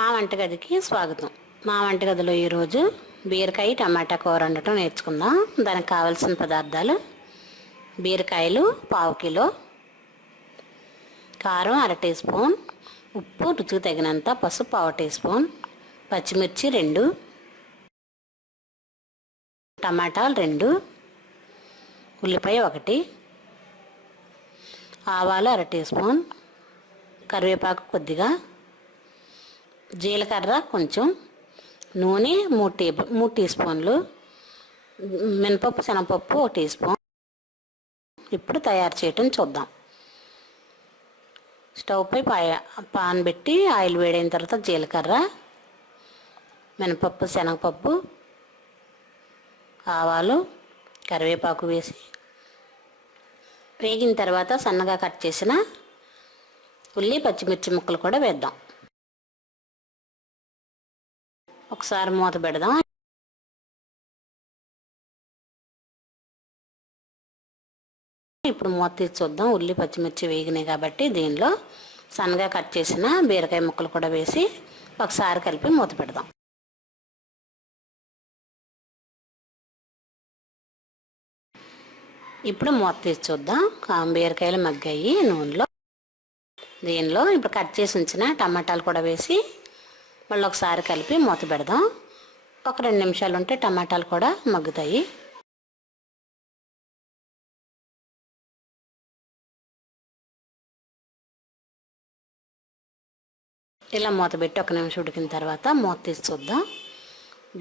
మా వంటగదికి స్వాగతం. మా వంటగదిలో ఈరోజు బీరకాయ టమాటా కూర వండటం నేర్చుకుందాం. దానికి కావాల్సిన పదార్థాలు: బీరకాయలు ½ కిలో, కారం ½ టీ స్పూన్, ఉప్పు రుచికి తగినంత, పసుపు ½ టీ స్పూన్, పచ్చిమిర్చి 2, టమాటాలు 2, ఉల్లిపాయ 1, ఆవాలు ½ టీ స్పూన్, కరివేపాకు కొద్దిగా, జీలకర్ర కొంచెం, నూనె 3 టీ స్పూన్లు, మినపప్పు శనగపప్పు 1 టీ స్పూన్. ఇప్పుడు తయారు చేయటం చూద్దాం. స్టవ్ పై పాన్ పెట్టి ఆయిల్ వేడైన తర్వాత జీలకర్ర, మినపప్పు శనగపప్పు, ఆవాలు, కరివేపాకు వేసి వేగిన తర్వాత సన్నగా కట్ చేసిన ఉల్లి పచ్చిమిర్చి ముక్కలు కూడా వేద్దాం. ఒకసారి మూత పెడదాం. ఇప్పుడు మూత తీసి చూద్దాం. ఉల్లి పచ్చిమిర్చి వేగినాయి కాబట్టి దీనిలో సన్నగా కట్ చేసిన బీరకాయ ముక్కలు కూడా వేసి ఒకసారి కలిపి మూత పెడదాం. ఇప్పుడు మూత తీసి చూద్దాం. బీరకాయలు మగ్గాయి నూనెలో. దీనిలో ఇప్పుడు కట్ చేసి ఉంచిన టమాటాలు కూడా వేసి మళ్ళీ ఒకసారి కలిపి మూత పెడదాం. ఒక 2 నిమిషాలు ఉంటే టమాటాలు కూడా మగ్గుతాయి. ఇలా మూత పెట్టి 1 నిమిషం ఉడికిన తర్వాత మూత తీసి చూద్దాం.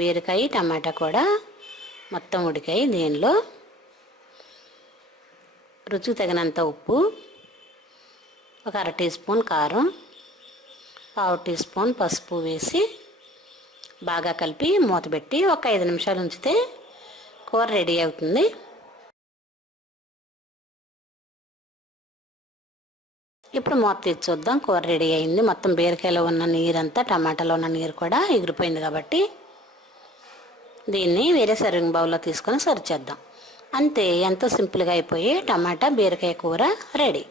బీరకాయ టమాటా కూడా మొత్తం ఉడికాయి. దీనిలో రుచికి తగినంత ఉప్పు, ఒక ½ టీ స్పూన్ కారం, ½ టీ స్పూన్ పసుపు వేసి బాగా కలిపి మూత పెట్టి ఒక 5 నిమిషాలు ఉంచితే కూర రెడీ అవుతుంది. ఇప్పుడు మూత తీసి చూద్దాం. కూర రెడీ అయింది. మొత్తం బీరకాయలో ఉన్న నీరంతా టమాటాలో ఉన్న నీరు కూడా ఎగిరిపోయింది కాబట్టి దీన్ని వేరే సర్వింగ్ బౌల్లో తీసుకొని సర్వ్ చేద్దాం. అంతే, ఎంతో సింపుల్గా అయిపోయి టమాటా బీరకాయ కూర రెడీ.